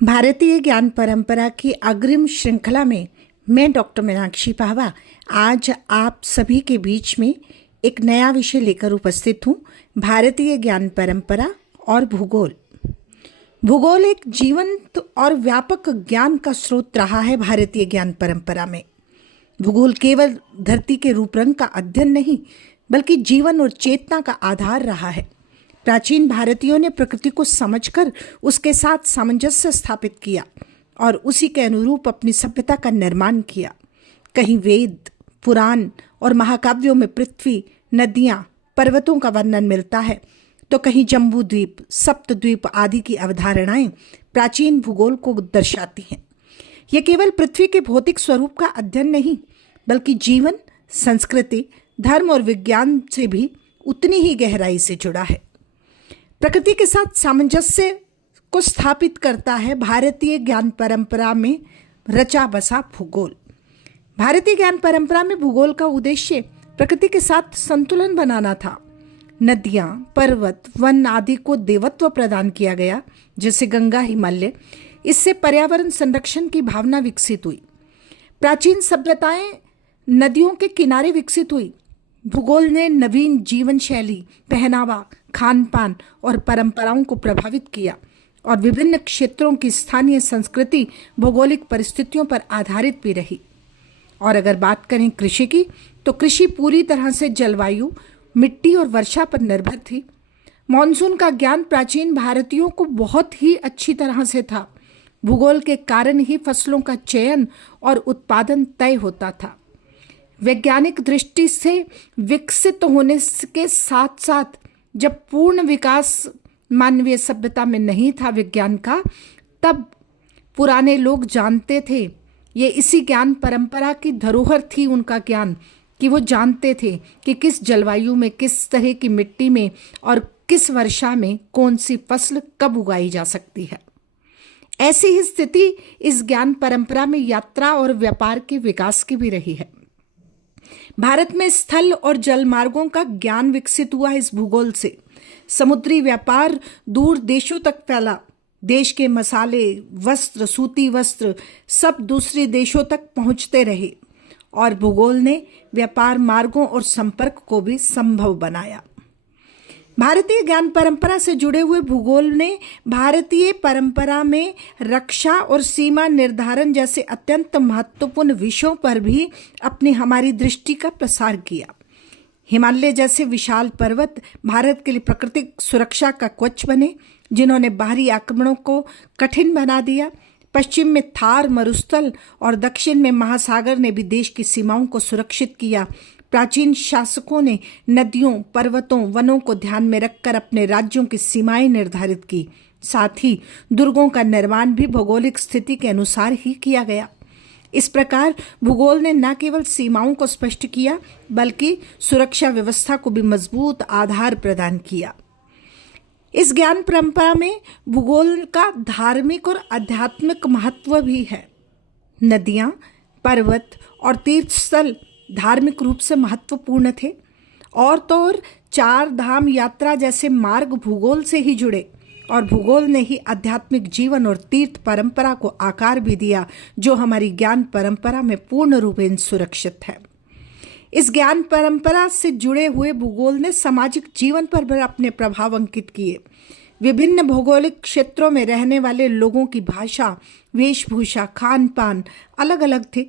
भारतीय ज्ञान परंपरा की अग्रिम श्रृंखला में मैं डॉक्टर मीनाक्षी पाहवा आज आप सभी के बीच में एक नया विषय लेकर उपस्थित हूँ। भारतीय ज्ञान परंपरा और भूगोल। भूगोल एक जीवंत और व्यापक ज्ञान का स्रोत रहा है। भारतीय ज्ञान परंपरा में भूगोल केवल धरती के रूप रंग का अध्ययन नहीं, बल्कि जीवन और चेतना का आधार रहा है। प्राचीन भारतीयों ने प्रकृति को समझकर उसके साथ सामंजस्य स्थापित किया और उसी के अनुरूप अपनी सभ्यता का निर्माण किया। कहीं वेद, पुराण और महाकाव्यों में पृथ्वी, नदियाँ, पर्वतों का वर्णन मिलता है, तो कहीं जम्बू द्वीप, सप्तद्वीप आदि की अवधारणाएं प्राचीन भूगोल को दर्शाती हैं। यह केवल पृथ्वी के भौतिक स्वरूप का अध्ययन नहीं, बल्कि जीवन, संस्कृति, धर्म और विज्ञान से भी उतनी ही गहराई से जुड़ा है। प्रकृति के साथ सामंजस्य को स्थापित करता है भारतीय ज्ञान परंपरा में रचा बसा भूगोल। भारतीय ज्ञान परंपरा में भूगोल का उद्देश्य प्रकृति के साथ संतुलन बनाना था। नदियाँ, पर्वत, वन आदि को देवत्व प्रदान किया गया, जैसे गंगा, हिमालय। इससे पर्यावरण संरक्षण की भावना विकसित हुई। प्राचीन सभ्यताएं नदियों के किनारे विकसित हुई। भूगोल ने नवीन जीवन शैली, पहनावा, खान पान और परंपराओं को प्रभावित किया और विभिन्न क्षेत्रों की स्थानीय संस्कृति भौगोलिक परिस्थितियों पर आधारित भी रही। और अगर बात करें कृषि की, तो कृषि पूरी तरह से जलवायु, मिट्टी और वर्षा पर निर्भर थी। मॉनसून का ज्ञान प्राचीन भारतीयों को बहुत ही अच्छी तरह से था। भूगोल के कारण ही फसलों का चयन और उत्पादन तय होता था। वैज्ञानिक दृष्टि से विकसित होने के साथ साथ जब पूर्ण विकास मानवीय सभ्यता में नहीं था विज्ञान का, तब पुराने लोग जानते थे, ये इसी ज्ञान परंपरा की धरोहर थी उनका ज्ञान, कि वो जानते थे कि किस जलवायु में, किस तरह की मिट्टी में और किस वर्षा में कौन सी फसल कब उगाई जा सकती है। ऐसी ही स्थिति इस ज्ञान परंपरा में यात्रा और व्यापार के विकास की भी रही है। भारत में स्थल और जल मार्गों का ज्ञान विकसित हुआ इस भूगोल से। समुद्री व्यापार दूर देशों तक फैला। देश के मसाले, वस्त्र, सूती वस्त्र सब दूसरे देशों तक पहुंचते रहे और भूगोल ने व्यापार मार्गों और संपर्क को भी संभव बनाया। भारतीय ज्ञान परंपरा से जुड़े हुए भूगोल ने भारतीय परंपरा में रक्षा और सीमा निर्धारण जैसे अत्यंत महत्वपूर्ण विषयों पर भी हमारी दृष्टि का प्रसार किया। हिमालय जैसे विशाल पर्वत भारत के लिए प्राकृतिक सुरक्षा का कवच बने, जिन्होंने बाहरी आक्रमणों को कठिन बना दिया। पश्चिम में थार मरुस्थल और दक्षिण में महासागर ने भी देश की सीमाओं को सुरक्षित किया। प्राचीन शासकों ने नदियों, पर्वतों, वनों को ध्यान में रखकर अपने राज्यों की सीमाएं निर्धारित की। साथ ही दुर्गों का निर्माण भी भौगोलिक स्थिति के अनुसार ही किया गया। इस प्रकार भूगोल ने न केवल सीमाओं को स्पष्ट किया, बल्कि सुरक्षा व्यवस्था को भी मजबूत आधार प्रदान किया। इस ज्ञान परंपरा में भूगोल का धार्मिक और आध्यात्मिक महत्व भी है। नदियाँ, पर्वत और तीर्थस्थल धार्मिक रूप से महत्वपूर्ण थे, और तो और 4 धाम यात्रा जैसे मार्ग भूगोल से ही जुड़े, और भूगोल ने ही आध्यात्मिक जीवन और तीर्थ परंपरा को आकार भी दिया, जो हमारी ज्ञान परंपरा में पूर्ण रूपेण सुरक्षित है। इस ज्ञान परंपरा से जुड़े हुए भूगोल ने सामाजिक जीवन पर भी अपने प्रभाव अंकित किए। विभिन्न भौगोलिक क्षेत्रों में रहने वाले लोगों की भाषा, वेशभूषा, खान पान अलग अलग थे।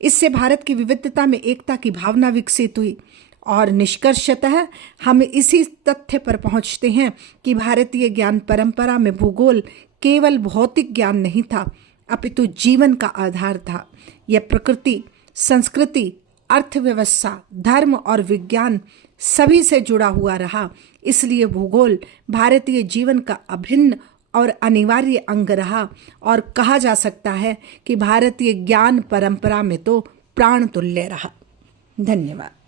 इससे भारत की विविधता में एकता की भावना विकसित हुई और निष्कर्षतः हम इसी तथ्य पर पहुंचते हैं कि भारतीय ज्ञान परंपरा में भूगोल केवल भौतिक ज्ञान नहीं था, अपितु जीवन का आधार था। यह प्रकृति, संस्कृति, अर्थव्यवस्था, धर्म और विज्ञान सभी से जुड़ा हुआ रहा। इसलिए भूगोल भारतीय जीवन का अभिन्न और अनिवार्य अंग रहा, और कहा जा सकता है कि भारतीय ज्ञान परंपरा में तो प्राण तुल्य रहा। धन्यवाद।